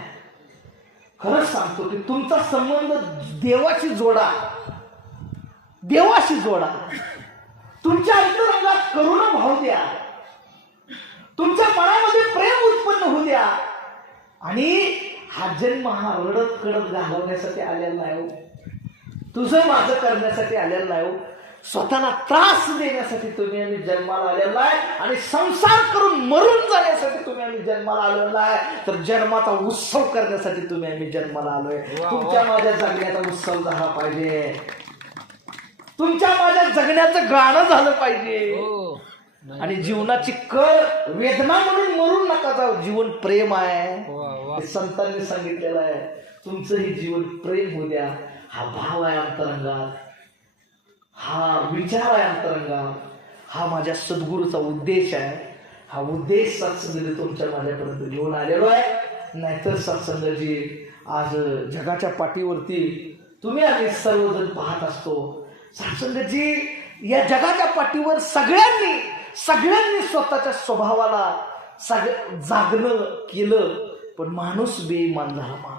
खरंच सांगतो की तुमचा संबंध देवाशी जोडा, देवाशी जोडा. तुमच्या अंतरंगात करुणा भाव द्या, तुमच्या मनामध्ये प्रेम उत्पन्न होऊ द्या. आणि हा जन्म हा रडत कडत घालवण्यासाठी आलेला नाही हो, तुझं माझं करण्यासाठी आलेला नाही हो. स्वतःला त्रास देण्यासाठी तुम्ही आम्ही जन्माला आलेला आहे आणि संसार करून मरून जाण्यासाठी तुम्ही आम्ही जन्माला आलेला आहे. तर जन्माचा उत्सव करण्यासाठी तुम्ही आम्ही जन्माला आलोय. तुमच्या माझ्या जगण्याचा उत्सव झाला पाहिजे, तुमच्या माझ्या जगण्याचं गाणं झालं पाहिजे. आणि जीवनाची कळ वेदना म्हणून मरून नका जाऊ. जीवन प्रेम आहे, संतांनी सांगितलेलं आहे. तुमचंही जीवन प्रेम होऊ द्या. हा भाव आहे अंतरंगात, हा विचार आहे अंतरंगात, हा माझ्या सद्गुरूचा उद्देश आहे. हा उद्देश सत्संग तुमच्या माझ्यापर्यंत घेऊन आलेलो आहे. नाहीतर सत्संगजी आज जगाच्या पाठीवरती तुम्ही आम्ही सर्वजण पाहत असतो. सत्संगजी या जगाच्या पाठीवर सगळ्यांनी स्वतःच्या स्वभावाला जागणं केलं, पण माणूस बेईमान झाला.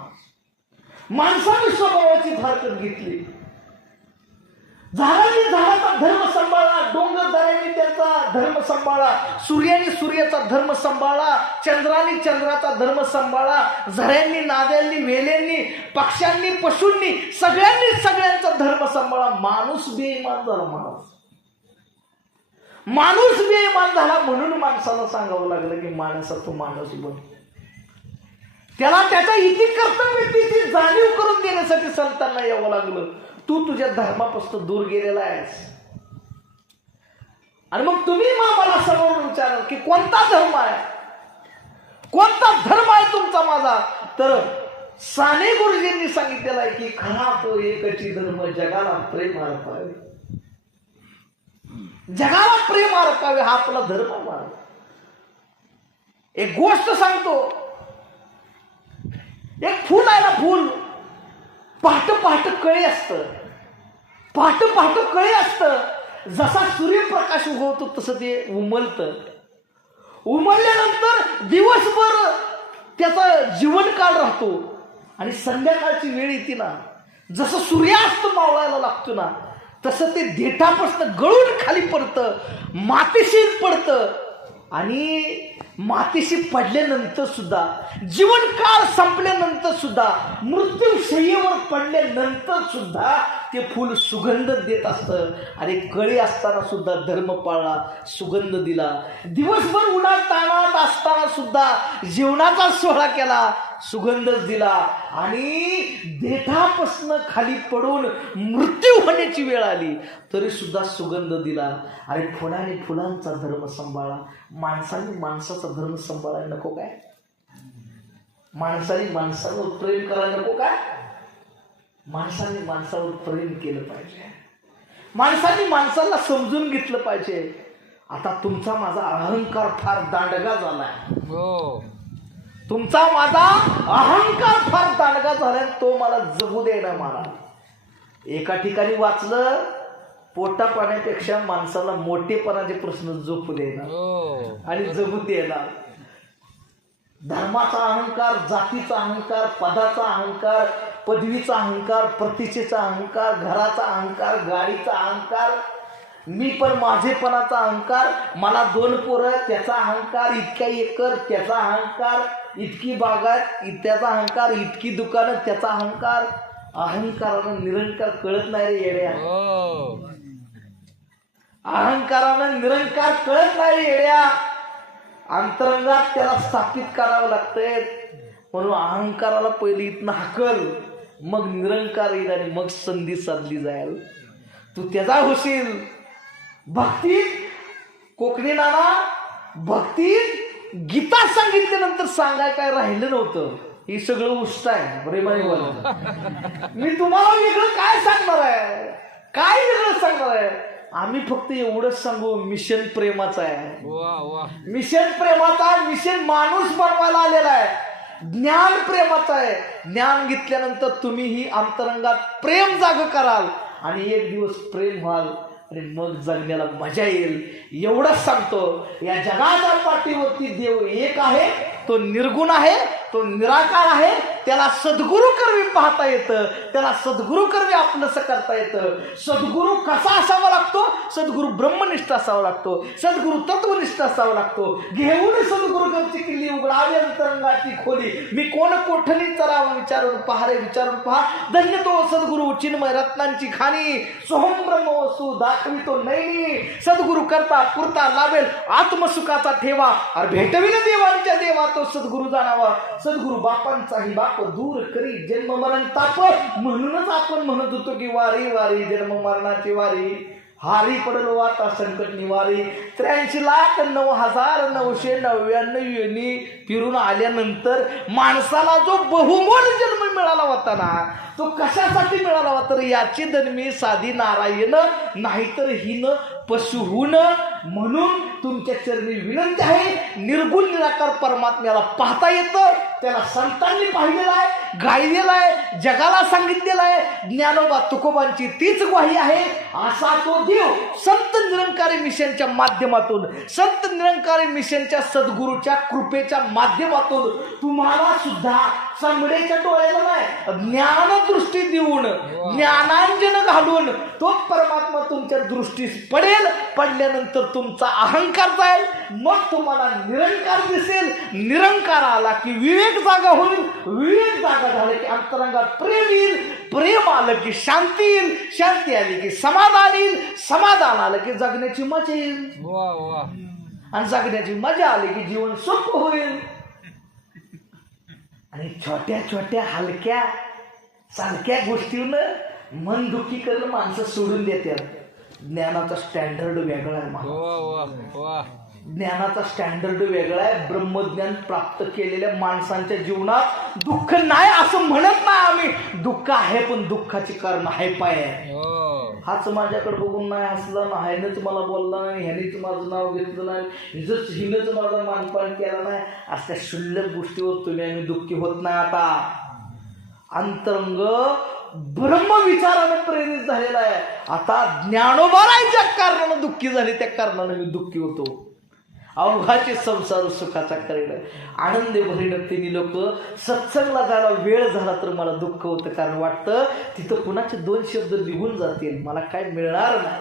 माणसाने स्वभावाची हरकत घेतली. झाडांनी झाडाचा धर्म सांभाळला, डोंगरदऱ्यांनी त्यांचा धर्म सांभाळला, सूर्याने सूर्याचा धर्म सांभाळला, चंद्राने चंद्राचा धर्म सांभाळला, झऱ्यांनी नाद्यांनी वेल्यांनी पक्ष्यांनी पशूंनी सगळ्यांनी सगळ्यांचा धर्म सांभाळला. माणूस बेईमान झाला. माणूस बेईमान झाला म्हणून माणसाला सांगावं लागलं की माणसा तू माणूस बन. त्याला त्याच्या इति कर्तव्य तिची जाणीव करून देण्यासाठी संतांना यावं लागलं. तू तुझ्या धर्मापासून दूर गेलेला आहेस. आणि मग तुम्ही मला समोर विचाराल की कोणता धर्म आहे, कोणता धर्म आहे तुमचा माझा. तर साने गुरुजींनी सांगितलेलं आहे की खरा तो एकची धर्म जगाला प्रेम अर्पावे. जगाला प्रेम अर्पावे हा आपला धर्म आहे. एक गोष्ट सांगतो. एक फुल आहे ना, फुल पहाट पहाट कळी असतं, पहाट पहाट कळी असतं. जसा सूर्यप्रकाश उगवतो तसं ते उमलतं. उमलल्यानंतर दिवसभर त्याचा जीवनकाळ राहतो आणि संध्याकाळची वेळ येते ना, जसं सूर्यास्त मावळायला लागतो ना तसं ते देठापासून गळून खाली पडतं, मातीशी पडतं. आणि मातीशी पडल्यानंतर सुद्धा, जीवनकाळ संपल्यानंतर सुद्धा, मृत्यूशय्येवर पडल्यानंतर सुद्धा ते फुल सुगंध देत असतं. आणि कळी असताना सुद्धा धर्म पाळला, सुगंध दिला. दिवसभर उन्हात ताणात असताना सुद्धा जेवणाचा सोहळा केला, सुगंध दिला. आणि देठापासून खाली पडून मृत्यू होण्याची वेळ आली तरी सुद्धा सुगंध दिला. आणि फुलाने फुलांचा धर्म सांभाळा. माणसाने माणसाचा धर्म सांभाळायला नको काय? माणसाने माणसावर प्रेम करायला नको काय? माणसाने माणसावर प्रेम केलं पाहिजे. माणसाने माणसाला समजून घेतलं पाहिजे. आता तुमचा माझा अहंकार फार दांडगा झालाय. हो, तुमचा माझा अहंकार फार दांडगा झालाय. तो मला जगू देणार. मला एका ठिकाणी वाचलं, पोटा पाण्यापेक्षा माणसाला मोठेपणाचे प्रश्न झोपू देणार हो, आणि जगू देणार. धर्माचा अहंकार, जातीचा अहंकार, पदाचा अहंकार, पदवीचा अहंकार, प्रतिष्ठेचा अहंकार, घराचा अहंकार, गाडीचा अहंकार, मी पण माझेपणाचा अहंकार, मला 2 पोरं त्याचा अहंकार, इतका एकर त्याचा अहंकार, इतकी बागायत त्याचा अहंकार, इतकी दुकानं त्याचा अहंकार. अहंकारानं निरंकार कळत नाही रे येड्या. हो. अहंकारानं निरंकार कळत नाही येड्या. अंतरंगात त्याला स्थापित करावं लागतंय. म्हणून अहंकाराला पहिले इथनं हाकल, मग निरंकार येईल आणि मग संधी साधली जाईल. तू त्याचा होशील. भक्तीत कोकणी नाना, भक्तीत गीता सांगितल्यानंतर सांगाय काय राहिलं नव्हतं. हे सगळं उष्ट आहे प्रेमाने बोला. मी तुम्हाला वेगळं काय सांगणार आहे? काय वेगळं सांगणार आहे? आम्ही फक्त एवढंच सांगू, मिशन प्रेमाचं आहे. वा वा. मिशन प्रेमाचा, मिशन माणूस बनवायला आलेला आहे. ज्ञान प्रेमाचं आहे. ज्ञान घेतल्यानंतर तुम्हीही अंतरंगात प्रेम जाग कराल आणि एक दिवस प्रेम व्हाल आणि मग जगण्याला मजा येईल. एवढंच सांगतो. या जगाच्या पाठीवरती देव एक आहे, तो निर्गुण आहे, तो निराकार आहे. त्याला सद्गुरू करवी पाहता येतं, त्याला सद्गुरू करवी आपलंसं करता येतं. सद्गुरू कसा असावा लागतो? सद्गुरू ब्रह्मनिष्ठ असावा लागतो, सद्गुरू तत्वनिष्ठ असावा लागतो. घेऊन सद्गुरू गमची किल्ली उघडावी अंतरंगाची खोली, मी कोण कोठली चरावं विचारून पहा रे, विचारून पहा. धन्य तो सद्गुरू चिन्मय रत्नांची खाणी, सोहम ब्रह्म वस्तू दाखवितो नैनी. सद्गुरू करता पुरता लाभेल आत्मसुखाचा ठेवा, अरे भेटविल देवांच्या देवा तो सद्गुरू जाणावा. सद्गुरू बापांचाही बाप दूर करी जन्म मरण ताप. म्हणूनच आपण म्हणत होतो की वारी वारी जन्म मरणाची वारी, हारी पडलो आता संकट निवारी. 83,09,999 योनी फिरून आल्यानंतर माणसाला जो बहुमोल जन्म मिळाला होता ना, तो कशासाठी मिळाला होता? तर याची जन्मी साधी नारायण, नाहीतर हिन पशुहून. म्हणून तुमच्या चरणी विनंती आहे, निर्गुण निराकार परमात्म्याला पाहता येतं. त्याला संतांनी पाहिलेलं आहे, गायलेलं आहे, जगाला सांगितलेलं आहे. ज्ञानोबा तुकोबांची तीच ग्वाही आहे. असा तो देव संत निरंकारी मिशनच्या माध्यमातून, संत निरंकारी मिशनच्या सद्गुरूच्या कृपेच्या माध्यमातून तुम्हाला सुद्धा चमडेच्या डोळ्याला नाही, ज्ञानदृष्टी देऊन, ज्ञानांजन घालून तो परमात्मा तुमच्या दृष्टीस पडेल. पडल्यानंतर तुमचा अहंकार जाईल, मग तुम्हाला निरंकार दिसेल. निरंकार आला की विवेक विवेक जागा होईल. विवेक जागा झाला की अंतरंगात प्रेम येईल. प्रेम आलं की शांती येईल. शांती आली की समाधान येईल. समाधान आलं की जगण्याची मजा येईल. वा वा. आणि जगण्याची मजा आली की जीवन सोपं होईल. आणि छोट्या छोट्या हलक्या सारख्या गोष्टीनं मन दुःखी करणं माणसं सोडून देतात. ज्ञानाचा स्टँडर्ड वेगळा आहे. वा वा वा. ज्ञानाचा स्टँडर्ड वेगळा आहे. ब्रह्मज्ञान प्राप्त केलेल्या माणसांच्या जीवनात दुःख नाही असं म्हणत नाही आम्ही. दुःख आहे पण दुःखाची कारण हाय पाय आहे. हाच माझ्याकडे बघून नाही हसला ना, ह्यानेच मला बोलला नाही, ह्यानेच माझं नाव घेतलं नाही, हिनंच माझा मानपान केला नाही, अशा क्षुल्लक गोष्टीवर तुम्ही आम्ही दुःखी होत नाही. आता अंतरंग ब्रह्मविचारानं प्रेरित झालेला आहे. आता ज्ञानोबाराय ज्या कारणानं दुःखी झाले त्या कारणानं मी दुःखी होतो. अवघाचे संसार सुखाचा करेल आनंद भरीन तिन्ही लोक. सत्संगला जायला वेळ झाला तर मला दुःख होतं, कारण वाटतं तिथं कुणाचे 2 शब्द निघून जातील, मला काय मिळणार नाही,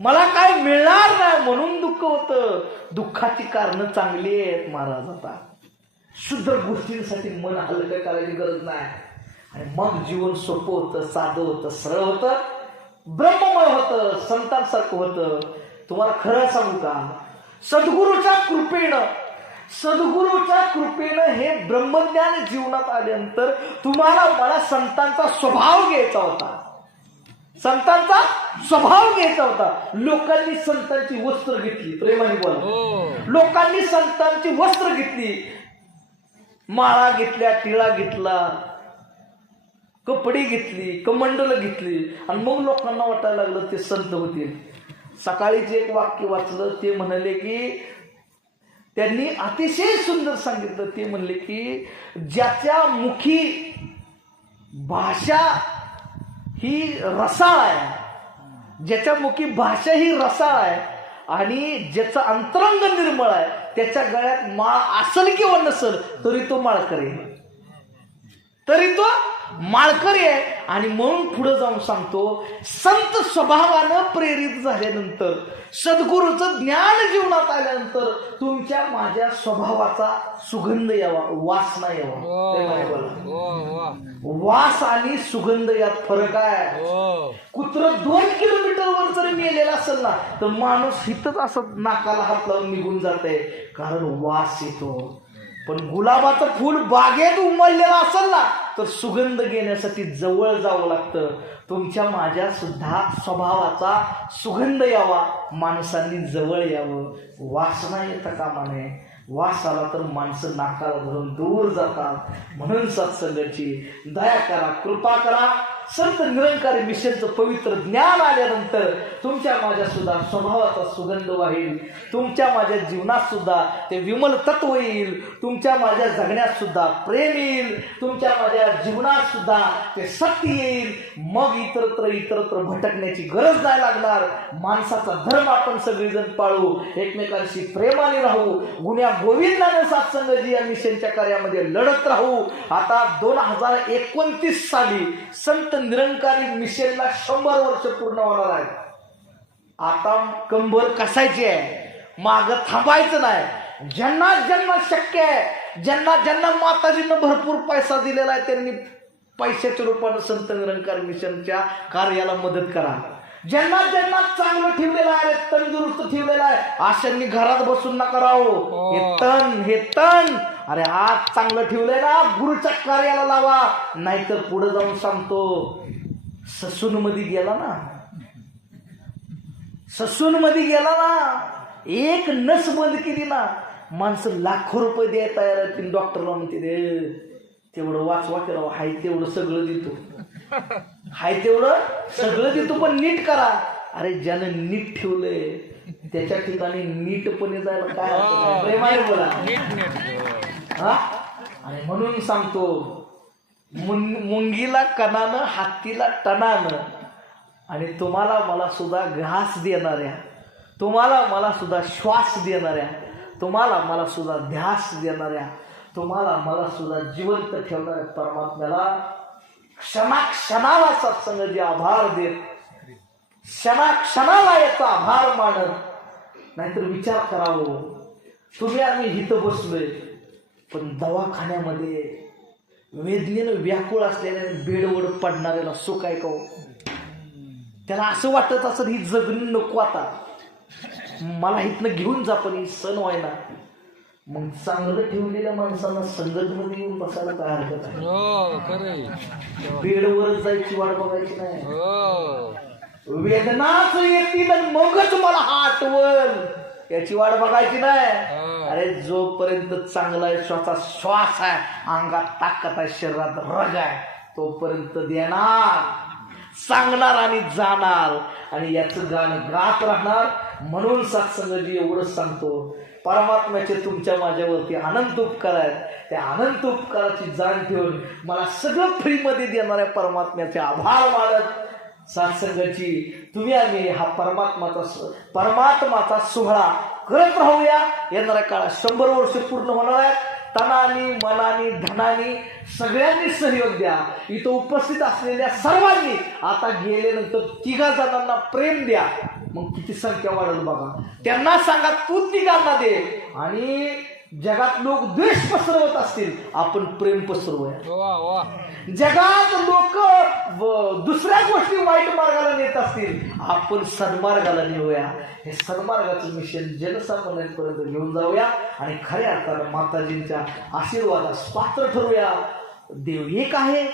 मला काय मिळणार नाही म्हणून दुःख होतं. दुःखाची कारणं चांगली आहेत महाराज. आता शुद्ध गोष्टींसाठी मन हलकं करायची गरज नाही. आणि मग जीवन सोपं होतं, साधं होतं, सरळ होतं, ब्रह्ममय होतं, संतांसारखं होतं. तुम्हाला खरं सांगू का, सद्गुरूच्या कृपेनं हे ब्रह्मज्ञान जीवनात आल्यानंतर तुम्हाला मला संतांचा स्वभाव घ्यायचा होता. संतांचा स्वभाव घ्यायचा होता. लोकांनी संतांची वस्त्र घेतली, प्रेमाने बोला, लोकांनी संतांची वस्त्र घेतली, माळा घेतल्या, टिळा घेतला, कपडे घेतली, कमंडल घेतली, आणि मग लोकांना वाटायला लागलं ते संत होतील. सकाळीच एक वाक्य वाचलं, ते म्हणाले की त्यांनी अतिशय सुंदर सांगितलं. ते म्हणले की ज्याच्या मुखी भाषा ही रसाळ आहे, ज्याच्या मुखी भाषा ही रसाळ आहे आणि ज्याचं अंतरंग निर्मळ आहे, त्याच्या गळ्यात माळ असेल किंवा नसेल तरी तो माळकरी आहे, तरी तो माळकरी आहे. आणि म्हणून पुढे जाऊन सांगतो, संत स्वभावानं प्रेरित झाल्यानंतर, सद्गुरूचं ज्ञान जीवनात आल्यानंतर तुमच्या माझ्या स्वभावाचा सुगंध यावा, वासना यावा. वास आणि सुगंध यात फरक आहे. कुत्र 2 किलोमीटरवर जरी मेलेला असेल ना तर माणूस हिथच असं नाकाला हात लावून निघून जाते, कारण वास येतो. पण गुलाबाचं फूल बागेत उमललेलं असेल ना तर सुगंध घेण्यासाठी जवळ जावं लागतं. तुमच्या माझ्या सुद्धा स्वभावाचा सुगंध यावा, माणसांनी जवळ यावं. वासना येता कामा नये. वास आला तर माणसं नाकाला धरून दूर जातात. म्हणून सत्संगाची दया करा, कृपा करा. संत निरंकारी मिशनचं पवित्र ज्ञान आल्यानंतर तुमच्या माझ्या सुद्धा स्वभावाचा सुगंध वाहील. तुमच्या माझ्या जीवनात सुद्धा ते विमल तत्व येईल. तुमच्या माझ्या जगण्यात सुद्धा प्रेम येईल. तुमच्या माझ्या जीवनात सुद्धा ते सत्य येईल. मग इतरत्र भटकण्याची गरज नाही लागणार. माणसाचा धर्म आपण सगळेजण पाळू, एकमेकांशी प्रेमाने राहू, गुण्या गोविंदाने सत्संगजी या मिशनच्या कार्यामध्ये लढत राहू. आता 2029 साली संत निरंकारी मिशनला 100 वर्ष पूर्ण होणार आहेत. आता कंबर कसायची आहे, माग थांबायचं नाही. ज्यांना ज्यांना शक्य आहे, ज्यांना माताजींना भरपूर पैसा दिलेला आहे, त्यांनी पैशाच्या रूपाने संत निरंकारी मिशनच्या कार्याला मदत करा. ज्यांना चांगलं ठेवलेलं आहे, तंदुरुस्त ठेवलेलं आहे, अशांनी घरात बसून नका राहू. हे तण अरे आज चांगलं ठेवलंय ना, गुरुच्या कार्याला लावा. नाहीतर पुढे जाऊन सांगतो, ससून मध्ये गेला ना, एक नस बंद केली ना, माणसं लाखो रुपये द्यायला तयार आहेत. डॉक्टरला म्हणते दे तेवढं वाचवा केलं, हाय तेवढं सगळं देतो, पण नीट करा. अरे ज्यानं नीट ठेवलंय त्याच्या ठिकाणी नीटपणे जायला काय प्रेमाने बोला. हा, आणि म्हणून सांगतो, मुंगीला कणानं, हत्तीला टणानं, आणि तुम्हाला मला सुद्धा घास देणाऱ्या, तुम्हाला मला सुद्धा श्वास देणाऱ्या, तुम्हाला मला सुद्धा ध्यास देणाऱ्या, तुम्हाला मला सुद्धा जिवंत ठेवणाऱ्या परमात्म्याला क्षणाक्षणाला सत्संग जे आभार देत, क्षणाक्षणाला याचा आभार मानत. नाहीतर विचार करावं, तुम्ही आम्ही इथं बसलोय, पण दवाखान्यामध्ये वेदनेनं व्याकुळ असलेल्या बेडवर पडणाऱ्याला सुख आहे का हो? त्याला असं वाटत असं ही जगणी नको आता, मला इथनं घेऊन जा, पण ही सण व्हायला. मग चांगलं ठेवलेल्या माणसांना संगतमध्ये येऊन बसायला काय हरकत आहे? हो खरंय. बेडवर जायची वाट बघायची नाही. हो वेदनाच येतील आणि मगच मला हा आठवण, याची वाट बघायची नाही. अरे जोपर्यंत चांगला आहे, स्वतः श्वास आहे, अंगात ताकद आहे, शरीरात रग आहे, तोपर्यंत देणार, सांगणार आणि जाणार, आणि याचं गाणं गात राहणार. म्हणून सत्संगजी एवढंच सांगतो, परमात्म्याचे तुमच्या माझ्यावरती अनंत उपकार आहेत. त्या अनंत उपकाराची जाण ठेवून मला सगळं फ्रीमध्ये देणाऱ्या परमात्म्याचे आभार मानत सत्संगाची तुम्ही आम्ही हा परमात्माचा सोहळा करत राहूया. येणाऱ्या काळात 100 वर्ष पूर्ण होणार आहेत. तनानी मनानी धनानी सगळ्यांनी सहयोग द्या. इथं उपस्थित असलेल्या सर्वांनी आता गेल्यानंतर 3 जणांना प्रेम द्या. मग किती संख्या वाढेल बघा. त्यांना सांगा तू 3 दे. आणि जगात लोक द्वेष पसरवत असतील, आपण प्रेम पसरवूया. जगात लोक दुसऱ्या गोष्टी वाईट मार्गाला नेत असतील, आपण सन्मार्गाला नेऊया. हे सन्मार्गाचं मिशन जनसामान्यांपर्यंत घेऊन जाऊया आणि खऱ्या अर्थानं माताजींच्या आशीर्वादास पात्र ठरूया. देव एक आहे.